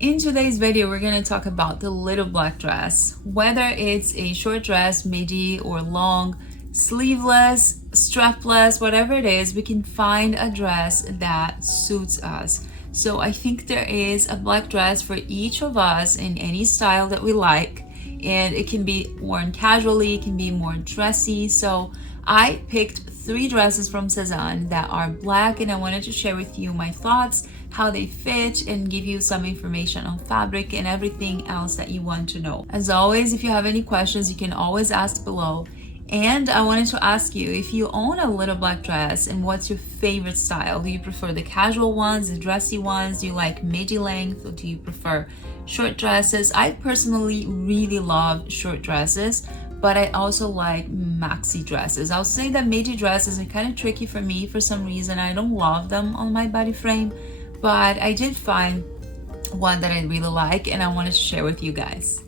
In today's video, we're going to talk about the little black dress. Whether it's a short dress, midi, or long, sleeveless, strapless, whatever it is, we can find a dress that suits us. So I think there is a black dress for each of us in any style that we like, and it can be worn casually, it can be more dressy. So I picked 3 dresses from SÉZANE that are black, and I wanted to share with you my thoughts, how they fit, and give you some information on fabric and everything else that you want to know. As always, if you have any questions, you can always ask below. And I wanted to ask you, if you own a little black dress, and what's your favorite style? Do you prefer the casual ones, the dressy ones? Do you like midi length, or do you prefer short dresses? I personally really love short dresses, but I also like maxi dresses. I'll say that midi dresses are kind of tricky for me for some reason. I don't love them on my body frame, but I did find one that I really like, and I wanted to share with you guys.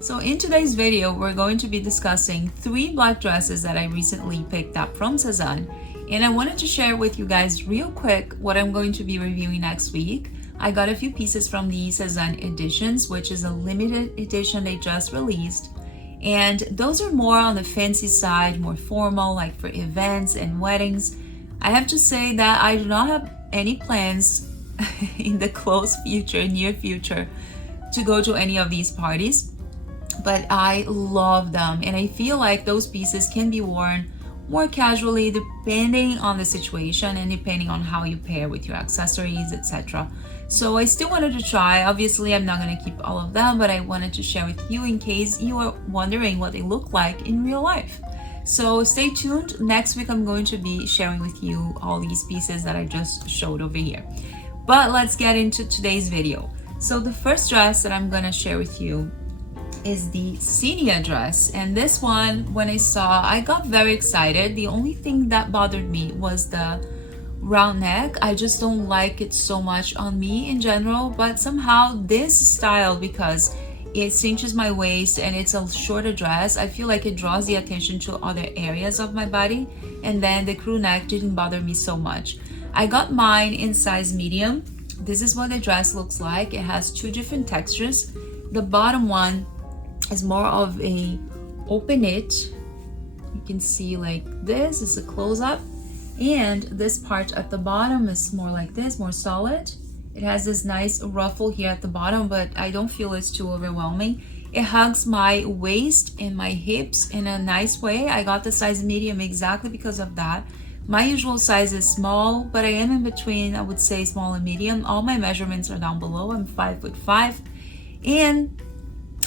So in today's video, we're going to be discussing 3 black dresses that I recently picked up from SÉZANE, and I wanted to share with you guys real quick what I'm going to be reviewing next week. I got a few pieces from the SÉZANE editions, which is a limited edition they just released, and those are more on the fancy side, more formal, like for events and weddings. I have to say that I do not have any plans in the close future, near future, to go to any of these parties, but I love them, and I feel like those pieces can be worn more casually depending on the situation and depending on how you pair with your accessories, etc. So I still wanted to try. Obviously, I'm not going to keep all of them, but I wanted to share with you in case you are wondering what they look like in real life. So stay tuned. Next week, I'm going to be sharing with you all these pieces that I just showed over here. But let's get into today's video. So the first dress that I'm going to share with you is the Sinia Dress, and this one, when I saw, I got very excited. The only thing that bothered me was the round neck. I just don't like it so much on me in general, but somehow this style, because it cinches my waist and it's a shorter dress, I feel like it draws the attention to other areas of my body, and then the crew neck didn't bother me so much. I got mine in size medium. This is what the dress looks like. It has 2 different textures. The bottom one is more of a open knit. You can see like this is a close-up, and this part at the bottom is more like this, more solid. It has this nice ruffle here at the bottom, but I don't feel it's too overwhelming. It hugs my waist and my hips in a nice way. I got the size medium exactly because of that. My usual size is small, but I am in between, I would say, small and medium. All my measurements are down below. I'm 5'5", and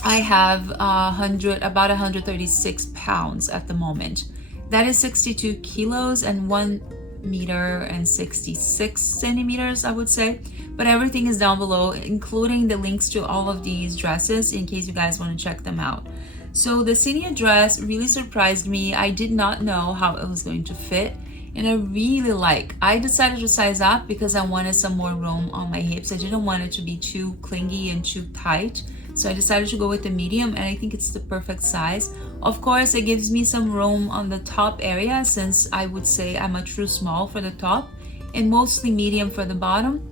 I have about 136 pounds at the moment. That is 62 kilos and 1 meter and 66 centimeters, I would say. But everything is down below, including the links to all of these dresses in case you guys want to check them out. So the Sinia dress really surprised me. I did not know how it was going to fit, and I decided to size up because I wanted some more room on my hips. I didn't want it to be too clingy and too tight. So I decided to go with the medium, and I think it's the perfect size. Of course, it gives me some room on the top area, since I would say I'm a true small for the top and mostly medium for the bottom.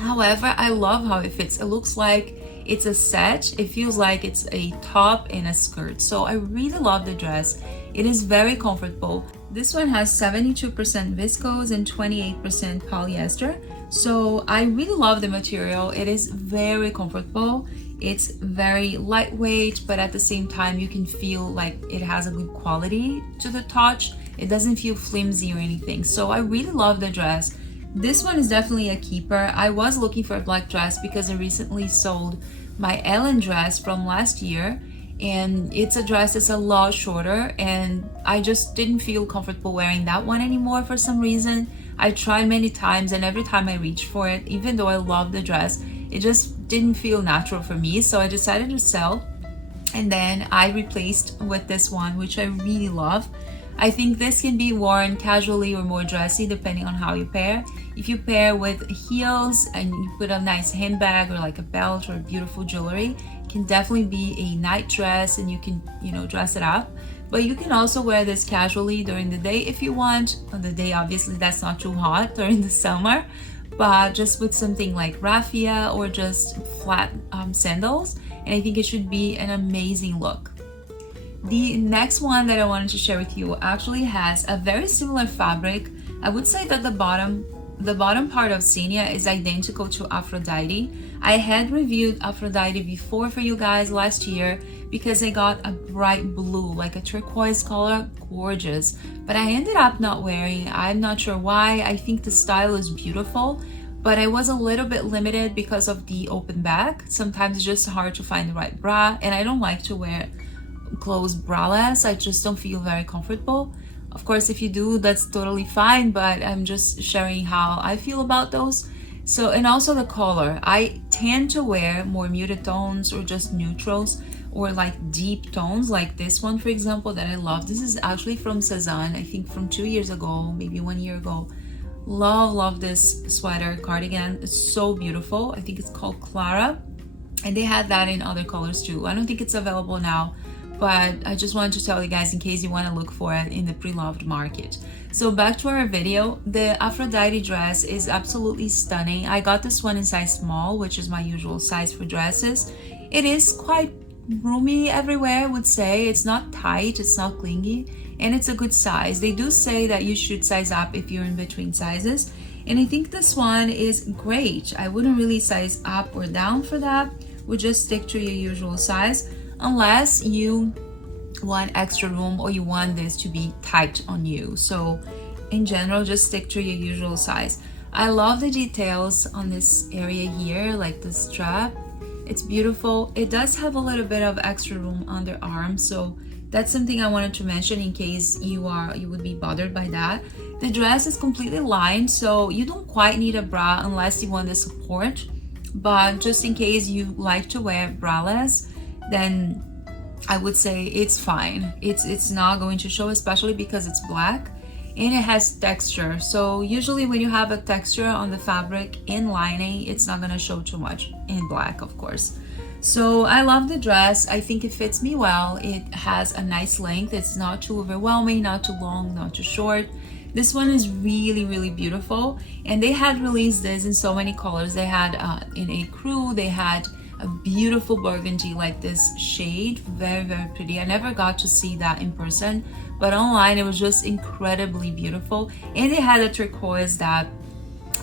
However, I love how it fits. It looks like it's a set. It feels like it's a top and a skirt. So I really love the dress. It is very comfortable. This one has 72% viscose and 28% polyester. So I really love the material. It is very comfortable. It's very lightweight, but at the same time, you can feel like it has a good quality to the touch. It doesn't feel flimsy or anything. So I really love the dress. This one is definitely a keeper. I was looking for a black dress because I recently sold my Ariane dress from last year, and it's a dress that's a lot shorter, and I just didn't feel comfortable wearing that one anymore for some reason. I tried many times, and every time I reached for it, even though I love the dress, it just didn't feel natural for me. So I decided to sell, and then I replaced with this one, which I really love. I think this can be worn casually or more dressy depending on how you pair. If you pair with heels and you put a nice handbag or like a belt or beautiful jewelry, it can definitely be a night dress, and you can, dress it up. but you can also wear this casually during the day if you want. On the day, obviously, that's not too hot during the summer, but just with something like raffia or just flat sandals, and I think it should be an amazing look. The next one that I wanted to share with you actually has a very similar fabric. I would say that the bottom part of Sinia is identical to Aphrodite. I had reviewed Aphrodite before for you guys last year because I got a bright blue, like a turquoise color, gorgeous. But I ended up not wearing. I'm not sure why. I think the style is beautiful, but I was a little bit limited because of the open back. Sometimes it's just hard to find the right bra, and I don't like to wear closed braless. I just don't feel very comfortable. Of course, if you do, that's totally fine, but I'm just sharing how I feel about those. So, and also the color. I tend to wear more muted tones or just neutrals or like deep tones, like this one, for example, that I love. This is actually from SÉZANE, I think from 2 years ago, maybe 1 year ago. Love this sweater cardigan. It's so beautiful. I think it's called Clara, and they had that in other colors too. I don't think it's available now, but I just wanted to tell you guys in case you want to look for it in the pre-loved market. So back to our video, the Aphrodite dress is absolutely stunning. I got this one in size small, which is my usual size for dresses. It is quite roomy everywhere, I would say. It's not tight, it's not clingy, and it's a good size. They do say that you should size up if you're in between sizes, and I think this one is great. I wouldn't really size up or down for that. Would just stick to your usual size, unless you want extra room or you want this to be tight on you. So in general, just stick to your usual size. I love the details on this area here, like the strap. It's beautiful. It does have a little bit of extra room underarm, so that's something I wanted to mention in case you would be bothered by that. The dress is completely lined, so you don't quite need a bra unless you want the support, but just in case you like to wear braless, then I would say it's fine. It's not going to show, especially because it's black and it has texture. So usually when you have a texture on the fabric in lining, it's not gonna show too much in black, of course. So I love the dress. I think it fits me well. It has a nice length. It's not too overwhelming, not too long, not too short. This one is really beautiful, and they had released this in so many colors. They had in a crew, they had a beautiful burgundy, like this shade, very pretty. I never got to see that in person, but online it was just incredibly beautiful. And they had a turquoise that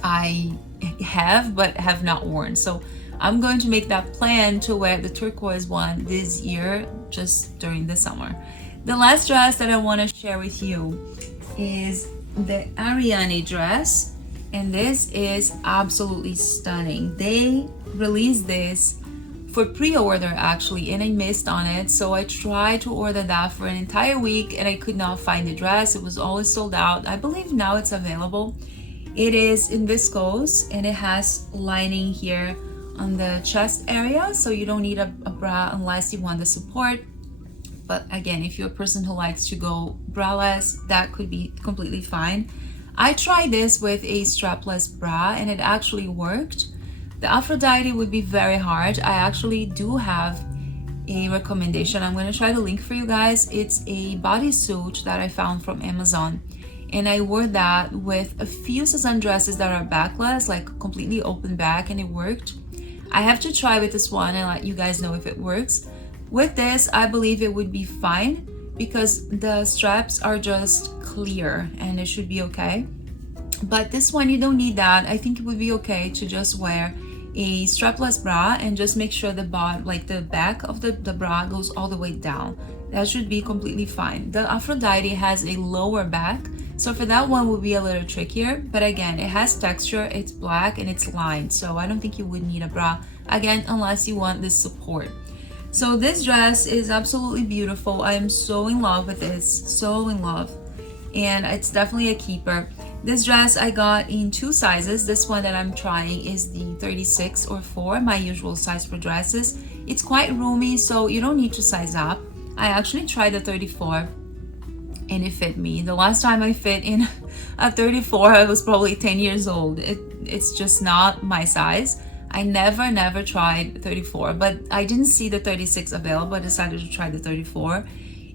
I have but have not worn, so I'm going to make that plan to wear the turquoise one this year, just during the summer. The last dress that I want to share with you is the Ariane dress, and this is absolutely stunning. They released this for pre-order actually, and I missed on it, so I tried to order that for an entire week and I could not find the dress. It was always sold out. I believe now it's available. It is in viscose and it has lining here on the chest area, so you don't need a bra unless you want the support. But again, if you're a person who likes to go braless, that could be completely fine. I tried this with a strapless bra and it actually worked. The Aphrodite would be very hard. I actually do have a recommendation. I'm going to try to link for you guys. It's a bodysuit that I found from Amazon, and I wore that with a few SÉZANE dresses that are backless, like completely open back, and it worked. I have to try with this one and let you guys know if it works. With this, I believe it would be fine because the straps are just clear and it should be okay. But this one, you don't need that. I think it would be okay to just wear a strapless bra and just make sure the back of the bra goes all the way down. That should be completely fine. The Aphrodite has a lower back, so for that one would be a little trickier, but again, it has texture, it's black, and it's lined, so I don't think you would need a bra, again, unless you want this support. So this dress is absolutely beautiful. I am so in love with this, so in love, and it's definitely a keeper. This dress I got in 2 sizes. This one that I'm trying is the 36 or 4, my usual size for dresses. It's quite roomy, so you don't need to size up. I actually tried the 34 and it fit me. The last time I fit in a 34, I was probably 10 years old. It's just not my size. I never tried 34, but I didn't see the 36 available. I decided to try the 34.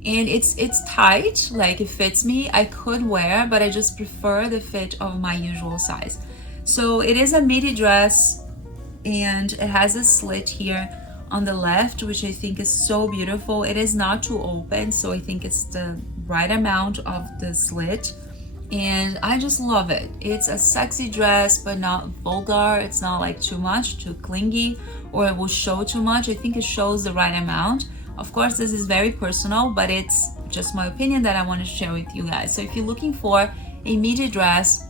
and it's tight, like it fits me. I could wear, but I just prefer the fit of my usual size. So it is a midi dress, and it has a slit here on the left, which I think is so beautiful. It is not too open, so I think it's the right amount of the slit, and I just love it. It's a sexy dress, but not vulgar. It's not like too much, too clingy, or it will show too much. I think it shows the right amount. Of course, this is very personal, but it's just my opinion that I want to share with you guys. So if you're looking for a midi dress,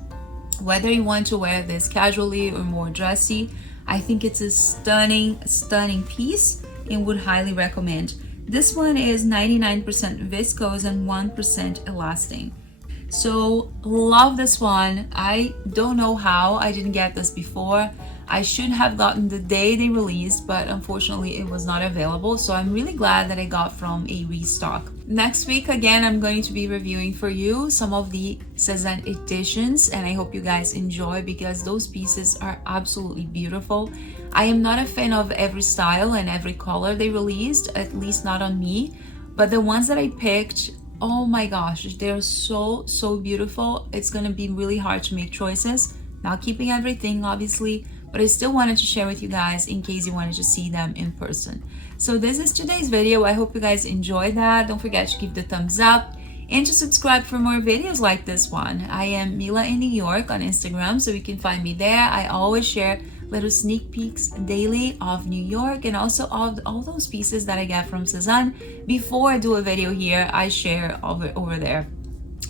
whether you want to wear this casually or more dressy, I think it's a stunning piece and would highly recommend. This one is 99% viscose and 1% elastic. So love this one. I don't know how I didn't get this before. I should have gotten the day they released, but unfortunately it was not available. So I'm really glad that I got from a restock. Next week, again, I'm going to be reviewing for you some of the SÉZANE editions, and I hope you guys enjoy because those pieces are absolutely beautiful. I am not a fan of every style and every color they released, at least not on me, but the ones that I picked, oh my gosh, they're so beautiful. It's gonna be really hard to make choices, not keeping everything obviously, but I still wanted to share with you guys in case you wanted to see them in person. So this is today's video. I hope you guys enjoyed that. Don't forget to give the thumbs up and to subscribe for more videos like this one. I am Mila in New York on Instagram, so you can find me there. I always share little sneak peeks daily of New York and also of all those pieces that I get from SÉZANE. Before I do a video here, I share over there.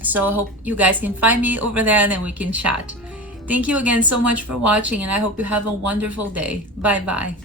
So I hope you guys can find me over there and then we can chat. Thank you again so much for watching, and I hope you have a wonderful day. Bye bye.